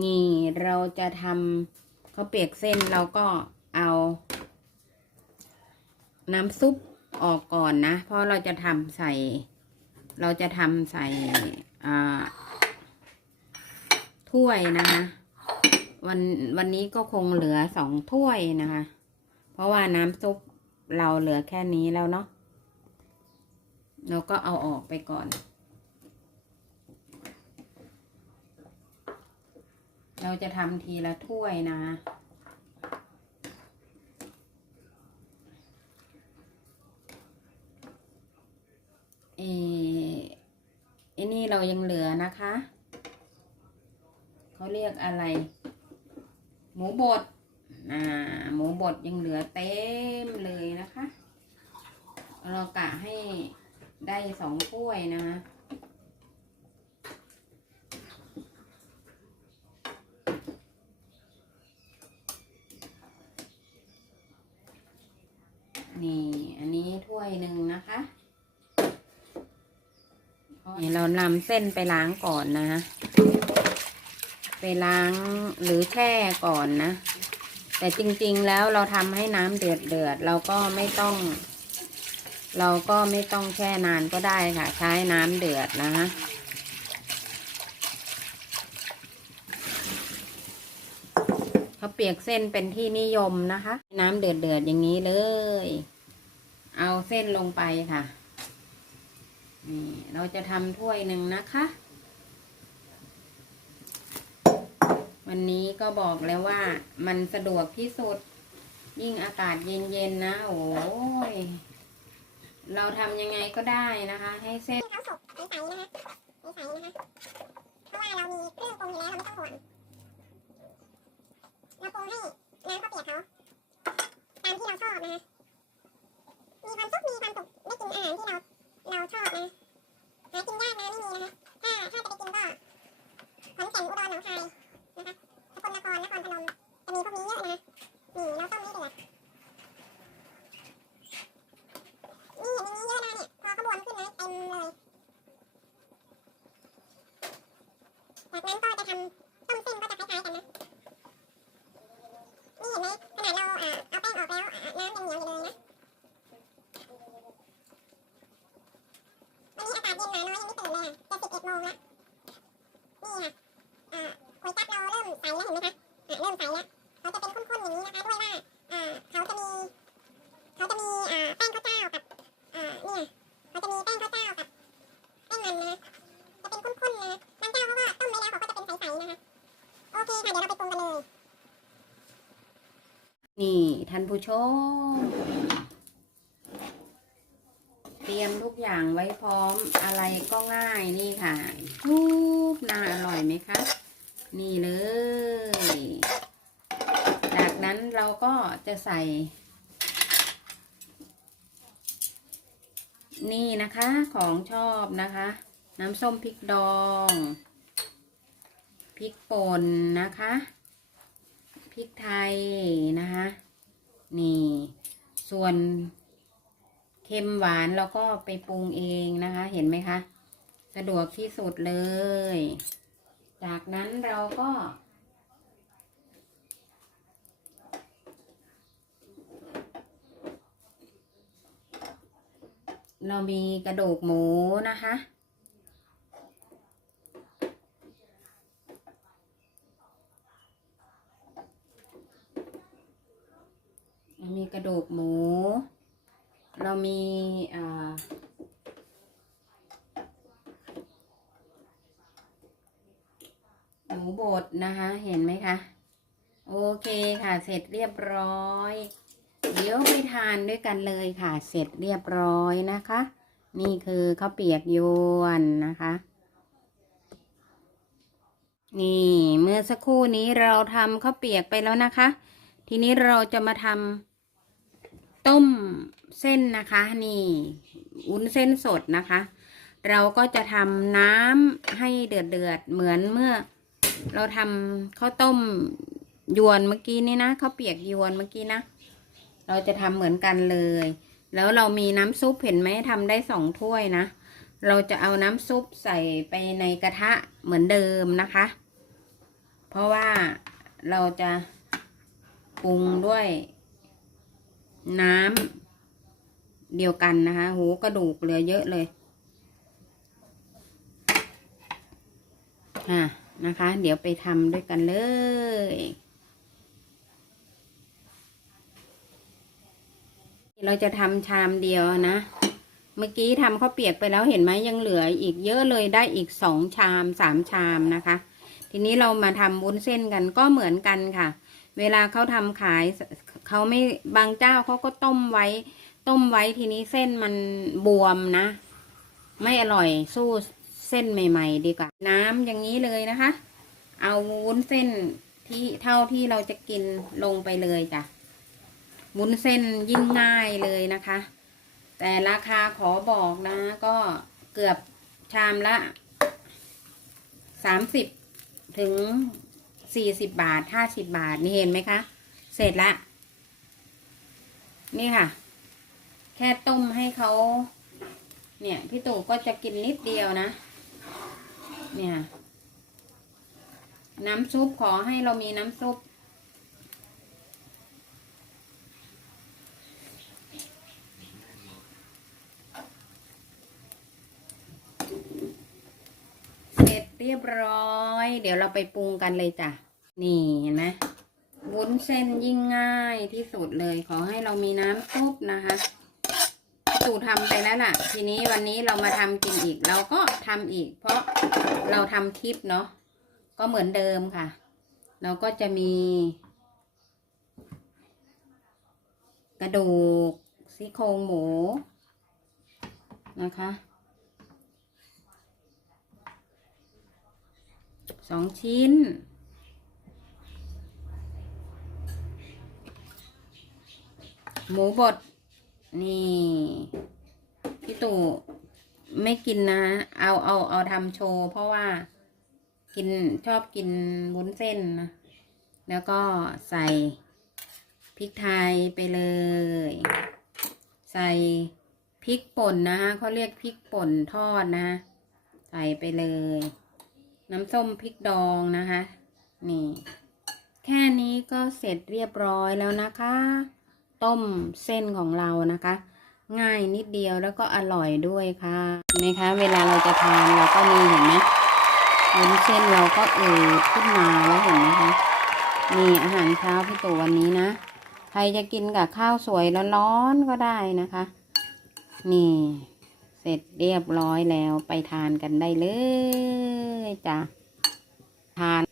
นี่เราจะทำข้าวเปียกเส้นเราก็เอาน้ำซุปออกก่อนนะ เพราะเราจะทำใส่ เราจะทำใส่ถ้วยนะคะ วันวันนี้ก็คงเหลือสองถ้วยนะคะ เพราะว่าน้ำซุปเราเหลือแค่นี้แล้วเนาะเราก็เอาออกไปก่อน เราจะทำทีละถ้วยนะ เอไอ้นี่เรายังเหลือนะคะ เขาเรียกอะไร หมูบดอ่าหมูบดยังเหลือเต็มเลยนะคะ เรากะให้ได้สองถ้วยนะคะ นี่ อันนี้ถ้วยหนึ่งนะคะนี่เรานำเส้นไปล้างก่อนนะ ไปล้างหรือแช่ก่อนนะ แต่จริงๆแล้วเราทำให้น้ำเดือดเดือดเราก็ไม่ต้อง เราก็ไม่ต้องแช่นานก็ได้ค่ะ ใช้น้ำเดือดนะฮะ ขาวเปียกเส้นเป็นที่นิยมนะคะ น้ำเดือดเดือดๆอย่างนี้เลย เอาเส้นลงไปค่ะนี่เราจะทำถ้วยหนึ่งนะคะ วันนี้ก็บอกแล้วว่ามันสะดวกที่สุด ยิ่งอากาศเย็นๆนะ โอ้ยเราทำยังไงก็ได้นะคะ ให้เส้นเขาสุกใสๆนะคะใสๆนะคะ เพราะว่าเรามีเครื่องปรุงอยู่แล้วเราไม่ต้องห่วงเราปรุงให้น้ำข้าวเปียกเขาตามที่เราชอบนะคะมีความสุขมีความสุขได้กินอาหารที่เราเราชอบนะหากินยากนะไม่มีนะคะถ้าถ้าจะไปกินก็ขอนแก่นอุดรหนองคายนะคะสกลนครนครพนมจะมีพวกนี้เยอะนะนี่เราต้มให้เดือดนี่เห็นอย่างนี้เยอะนะเนี่ยพอขบวนขึ้นนะเต็มเลย จากนั้นก็จะทำ ท่านผู้ชม เตรียมทุกอย่างไว้พร้อมอะไรก็ง่ายนี่ค่ะรูปน่าอร่อยไหมคะ นี่เลย จากนั้นเราก็จะใส่ นี่นะคะของชอบนะคะ น้ำส้มพริกดองพริกป่นนะคะ พริกไทยนะคะ นี่ ส่วนเค็มหวานเราก็ไปปรุงเองนะคะ เห็นไหมคะ สะดวกที่สุดเลย จากนั้นเราก็ เรามีกระดูกหมูนะคะ เรามี กระดูกหมู เรามีหมูบดนะคะ เห็นไหมคะ โอเคค่ะเสร็จเรียบร้อย เดี๋ยวไปทานด้วยกันเลยค่ะ เสร็จเรียบร้อยนะคะ นี่คือข้าวเปียกยวนนะคะนี่เมื่อสักครู่นี้เราทำข้าวเปียกไปแล้วนะคะ ทีนี้เราจะมาทำ ต้มเส้นนะคะ นี่วุ้นเส้นสดนะคะ เราก็จะทำน้ำให้เดือดเดือดเหมือนเมื่อ เราทำข้าวต้มยวนเมื่อกี้นี่นะข้าวเปียกยวนเมื่อกี้นะ เราจะทำเหมือนกันเลย แล้วเรามีน้ำซุปเห็นไหมทำได้สองถ้วยนะ เราจะเอาน้ำซุปใส่ไปในกระทะเหมือนเดิมนะคะ เพราะว่าเราจะปรุงด้วย น้ำเดียวกันนะคะหูกระดูกเหลือเยอะเลยอะนะคะ เดี๋ยวไปทำด้วยกันเลยเราจะทำชามเดียวนะ เมื่อกี้ทำข้าวเปียกไปแล้วเห็นไหมยังเหลืออีกเยอะเลยได้อีกสองชามสามชามนะคะ ทีนี้เรามาทำวุ้นเส้นกันก็เหมือนกันค่ะ เวลาเขาทำขาย เขาไม่บางเจ้าเขาก็ต้มไว้ ต้มไว้ทีนี้เส้นมันบวมนะ ไม่อร่อยสู้เส้นใหม่ ๆ ดีกว่า น้ำอย่างนี้เลยนะคะ เอาวุ้นเส้นที่เท่าที่เราจะกินลงไปเลยจ้ะวุ้นเส้นยิ่งง่ายเลยนะคะ แต่ราคาขอบอกนะ ก็เกือบชามละสามสิบถึงสี่สิบบาทห้าสิบบาท นี่เห็นไหมคะ เสร็จละ นี่ค่ะ แค่ต้มให้เขา เนี่ย พี่ตู่ก็จะกินนิดเดียวนะ เนี่ย น้ำซุปขอให้เรามีน้ำซุปเสร็จเรียบร้อย เดี๋ยวเราไปปรุงกันเลยจ้ะ นี่เห็นไหม วุ้นเส้นยิ่งง่ายที่สุดเลย ขอให้เรามีน้ำซุปนะคะตู่ทำไปแล้วล่ะ ทีนี้วันนี้เรามาทำกินอีก เราก็ทำอีก เพราะเราทำคลิปเนาะก็เหมือนเดิมค่ะ เราก็จะมี กระดูกซี่โครงหมูนะคะสองชิ้น หมูบด นี่ พี่ตู่ไม่กินนะ เอาเอาเอาทำโชว์เพราะว่ากินชอบกินวุ้นเส้นนะ แล้วก็ใส่พริกไทยไปเลย ใส่พริกป่นนะคะเขาเรียกพริกป่นทอดนะใส่ไปเลย น้ำส้มพริกดองนะคะ นี่ แค่นี้ก็เสร็จเรียบร้อยแล้วนะคะ ต้มเส้นของเรานะคะ ง่ายนิดเดียวแล้วก็อร่อยด้วยค่ะเห็นไหมคะ เวลาเราจะทานเราก็มีเห็นไหมวุ้นเส้นเราก็เอืดขึ้นมาแล้วเห็นไหมคะนี่อาหารเช้าพี่ตู่วันนี้นะ ใครจะกินกับข้าวสวยร้อนๆก็ได้นะคะ นี่ เสร็จเรียบร้อยแล้วไปทานกันได้เลยจ้ะทาน